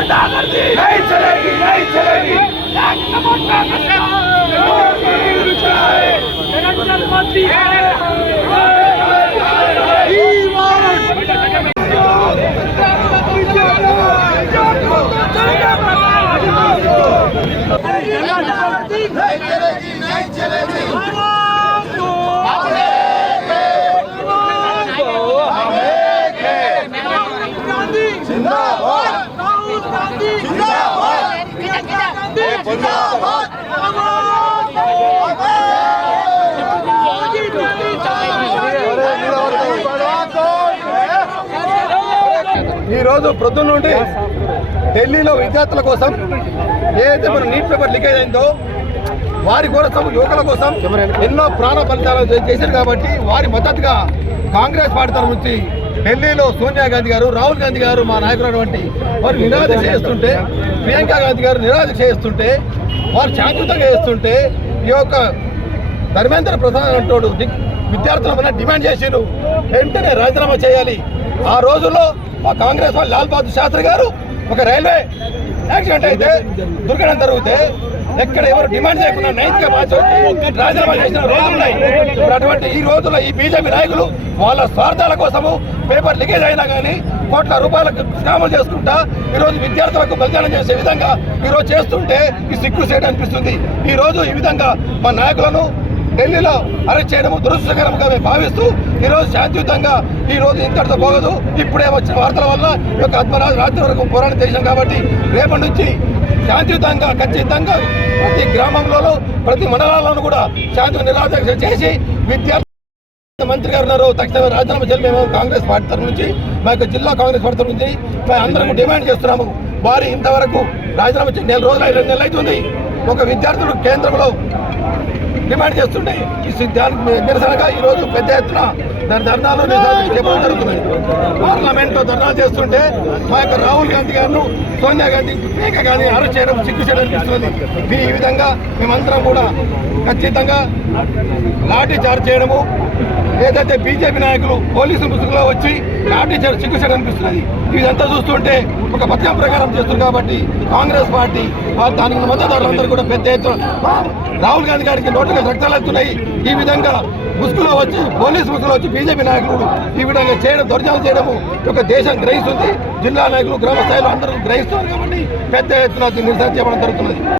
गुंडागर्दी नहीं चलेगी, नहीं चलेगी। निरंजन मोदी ఈ రోజు ప్రొద్దున నుండి ఢిల్లీలో విద్యార్థుల కోసం ఏదైతే మన నీట్ పేపర్ లీకేజ్ అయిందో వారి కోసం యువకుల కోసం ఎన్నో ప్రాణ ఫలితాలు చేశారు కాబట్టి వారి మద్దతుగా కాంగ్రెస్ పార్టీ తరఫు నుంచి ఢిల్లీలో సోనియా గాంధీ గారు, రాహుల్ గాంధీ గారు మా నాయకులైనటువంటి వారు నిరాదీక్ష చేస్తుంటే, ప్రియాంక గాంధీ గారు నిరాదీక్ష చేస్తుంటే, వారు శాంతియుతంగా చేస్తుంటే ఈ యొక్క ధర్మేంద్ర ప్రసాద్ అంటోడు విద్యార్థుల డిమాండ్ చేసిరు వెంటనే రాజీనామా చేయాలి. ఆ రోజుల్లో మా కాంగ్రెస్ వాళ్ళు లాల్ బహదూర్ శాస్త్రి గారు ఒక రైల్వే యాక్సిడెంట్ అయితే దుర్ఘటన జరిగితే ఎక్కడ ఎవరు డిమాండ్ చేయకుండా నైతిక బాధ్యత రాజీనామా చేసిన రోజులు ఉన్నాయి. అటువంటి ఈ రోజుల్లో ఈ బీజేపీ నాయకులు వాళ్ళ స్వార్థాల కోసము పేపర్ లీకేజ్ అయినా కానీ కోట్ల రూపాయలకు స్కాములు చేసుకుంటా ఈరోజు విద్యార్థులకు బలిదానం చేసే విధంగా ఈరోజు చేస్తుంటే ఈ సిగ్గు చేయడం అనిపిస్తుంది. ఈరోజు ఈ విధంగా మా నాయకులను ఢిల్లీలో అరెస్ట్ చేయడం దురదృష్టకరంగా మేము భావిస్తూ ఈరోజు శాంతియుతంగా ఈరోజు ఇంతటితో పోగదు. ఇప్పుడే వచ్చిన వార్తల వల్ల ఈ యొక్క రాత్రి వరకు పోరాటం చేశాం కాబట్టి రేపటి నుంచి శాంతియుతంగా ఖచ్చితంగా ప్రతి గ్రామంలోనూ ప్రతి మండలాల్లోనూ కూడా శాంతి నిరాదీక్ష చేసి విద్యార్థి మంత్రి గారు ఉన్నారు తక్షణమే రాజీనామా చేయాలి. మేము కాంగ్రెస్ పార్టీ తరఫు నుంచి మా యొక్క జిల్లా కాంగ్రెస్ పార్టీ తరఫు నుంచి మేము అందరం డిమాండ్ చేస్తున్నాము. వారి ఇంతవరకు రాజీనామా చేసి 2 నెలలు అవుతుంది. ఒక విద్యార్థులు కేంద్రంలో డిమాండ్ చేస్తుండే దానికి నిరసనగా ఈరోజు పెద్ద ఎత్తున ధర్నాలు చెప్పడం జరుగుతున్నాయి. పార్లమెంట్లో ధర్నాలు చేస్తుంటే మా యొక్క రాహుల్ గాంధీ గారు, సోనియా గాంధీ, ప్రియాంక గాంధీ అరెస్ట్ చేయడం సిగ్గు చేయడం అనిపిస్తుంది. ఈ విధంగా మేమందరం కూడా ఖచ్చితంగా లాఠీ చార్జ్ చేయడము, ఏదైతే బీజేపీ నాయకులు పోలీసుల ముసుగులో వచ్చి లాఠీ చార్జ్ సిగ్గు చేయడం అనిపిస్తున్నది. ఇదంతా చూస్తుంటే ఒక పథకం ప్రకారం చేస్తుంది కాబట్టి కాంగ్రెస్ పార్టీ దానికి మద్దతుదారులందరూ కూడా పెద్ద ఎత్తున రాహుల్ గాంధీ గారికి నోటుగా రక్తాలు వస్తున్నాయి. ఈ విధంగా ముసుగులో వచ్చి పోలీసు ముసుగులో వచ్చి బీజేపీ నాయకులు ఈ విధంగా చేయడం దౌర్జన్యం చేయడము ఒక దేశం గ్రహిస్తుంది. జిల్లా నాయకులు గ్రామ స్థాయిలో అందరూ గ్రహిస్తున్నారు కాబట్టి పెద్ద ఎత్తున నిరసన చేయడం జరుగుతున్నది.